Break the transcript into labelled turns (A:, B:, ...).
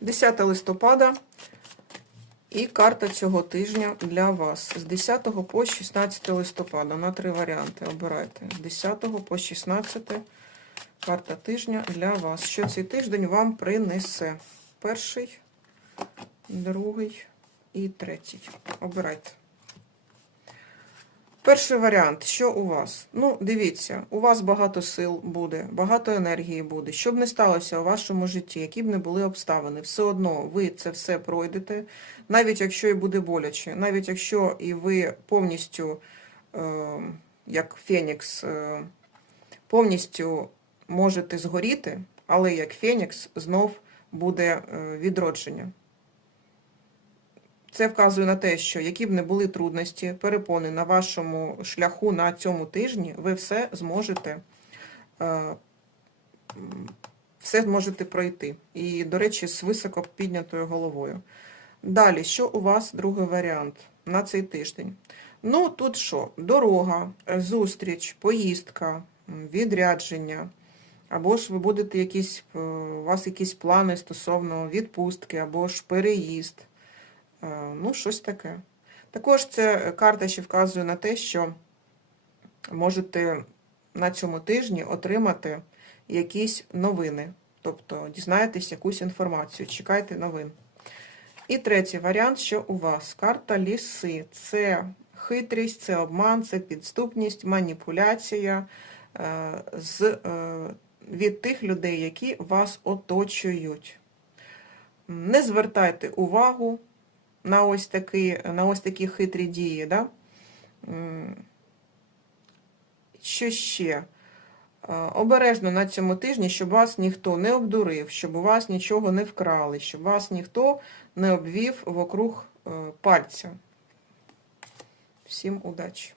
A: 10 листопада. І карта цього тижня для вас з 10 по 16 листопада. На три варіанти обирайте. З 10 по 16 карта тижня для вас. Що цей тиждень вам принесе? Перший, другий і третій. Обирайте. Перший варіант, що у вас? Ну, дивіться, у вас багато сил буде, багато енергії буде. Що б не сталося у вашому житті, які б не були обставини, все одно ви це все пройдете, навіть якщо і буде боляче, навіть якщо і ви повністю, е, як Фенікс, е, повністю можете згоріти, але як Фенікс знов буде е, відродження. Це вказує на те, що які б не були трудності, перепони на вашому шляху на цьому тижні, ви все зможете, е, все зможете пройти. І, до речі, з високо піднятою головою. Далі, що у вас другий варіант на цей тиждень? Ну, тут що? Дорога, зустріч, поїздка, відрядження. Або ж ви будете якісь, е, у вас якісь плани стосовно відпустки, або ж переїзд. Е, Ну, щось таке. Також ця карта ще вказує на те, що можете на цьому тижні отримати якісь новини. Тобто дізнаєтесь якусь інформацію, чекайте новин. І третій варіант, що у вас карта ліси. Це хитрість, це обман, це підступність, маніпуляція е, з, е, від тих людей, які вас оточують. Не звертайте увагу на ось такі, на ось такі хитрі дії. Да? Що ще? Е, Обережно на цьому тижні, щоб вас ніхто не обдурив, щоб у вас нічого не вкрали, щоб вас ніхто не обвів вокруг е, пальця. Всім удачі!